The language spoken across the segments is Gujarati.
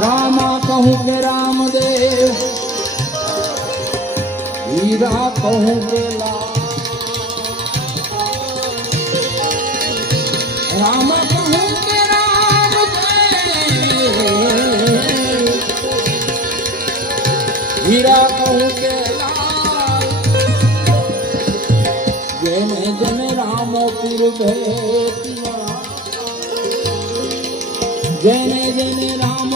રામા કહું કે રામદેવ, હીરા કહું કે રામા કહું કે રામદેવ, હીરા કહું કે જેને જેને રામો રામ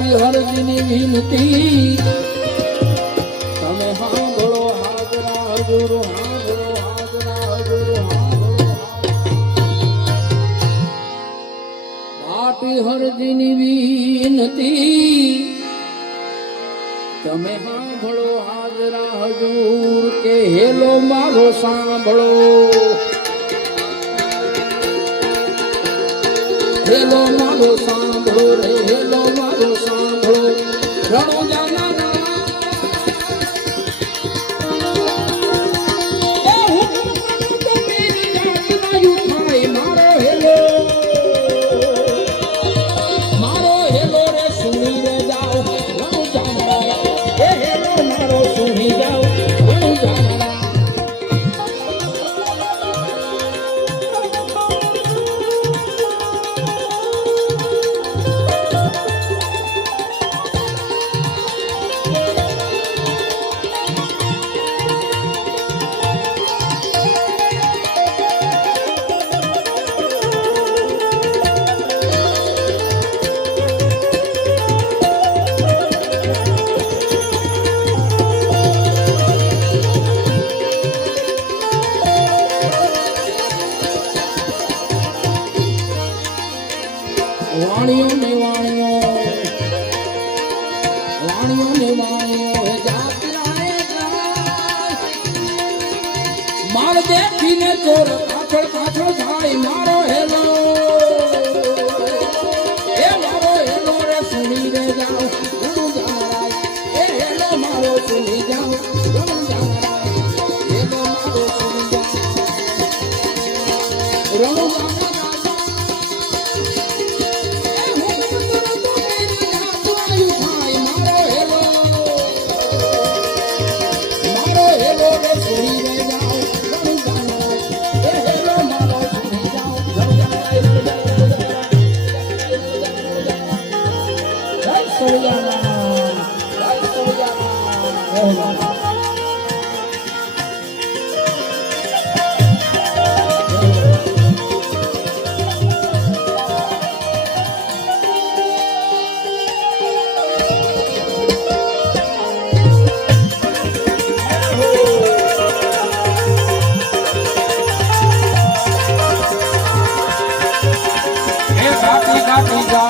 માફી હરજીની વિનતી. તમે સાંભળો હાજરા, હજુરો હરજીની વિનતી. તમે સાંભળો હાજરા, હજુર, કે હેલો, મારો સાંભળો. હેલો મારો સાંભળો રહેલો મારો સાંભળો. રણુજા Fica, fica,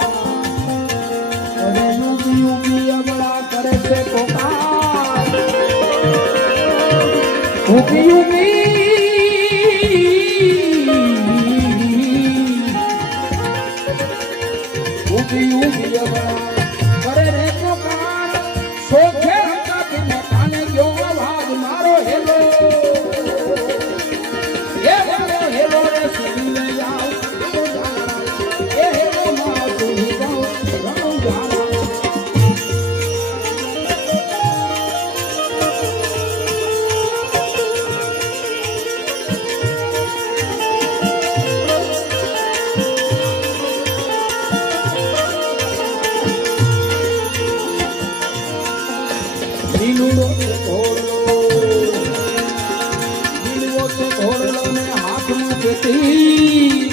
ઊંઘી भगती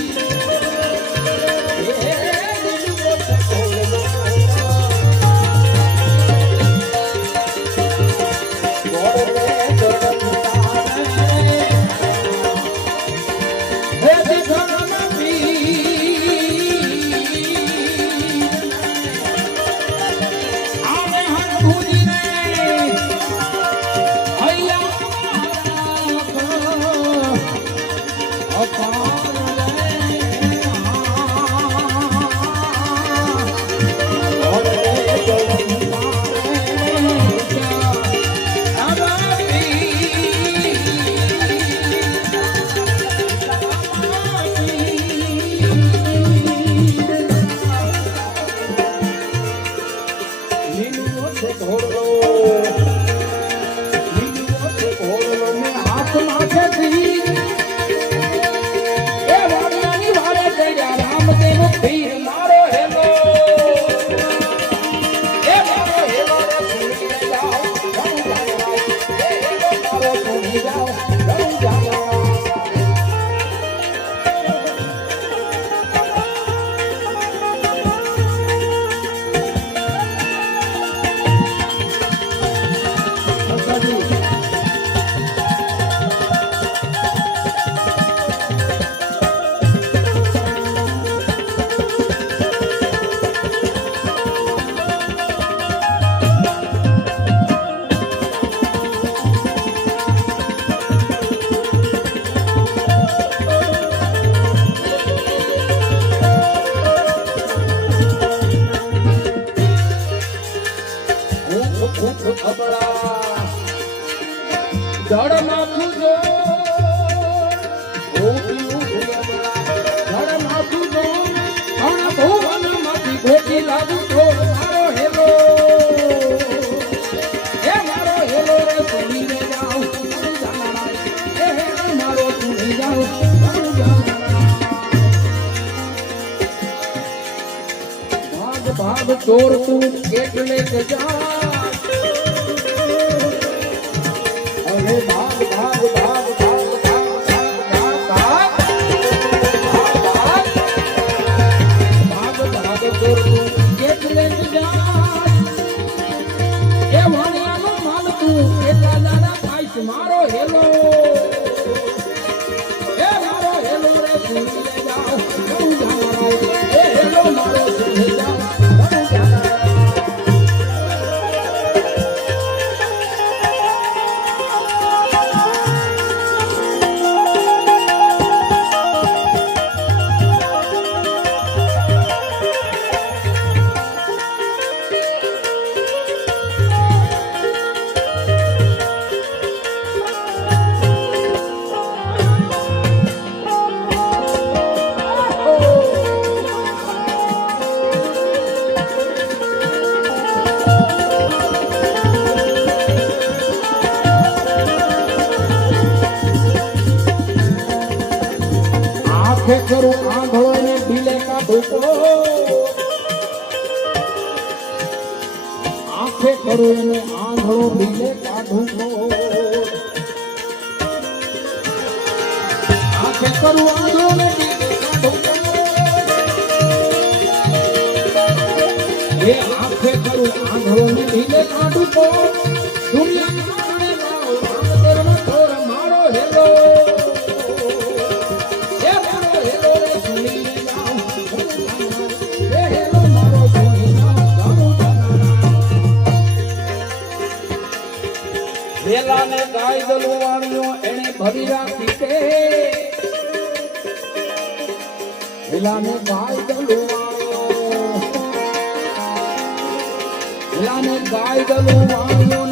ચોરતું એટલે ગજા અરે ભાગ ભાગ ભાગ મારો હેલો માથે કરું આંધળો ને ઢીલે કા ઢોકળો આંખે કરું એને આંધળો ઢીલે કા ઢોકળો આંખે કરું આંધળો ને ઢીલે કા ઢોકળો એ આંખે કરું આંધળો ને ઢીલે કા ઢોકળો વેલાને ગાય દલવાણીઓ એને ભરી રાખી છે. વેલાને ગાય દલવાણીઓ વેલાને ગાય દલવાણીઓને ભરી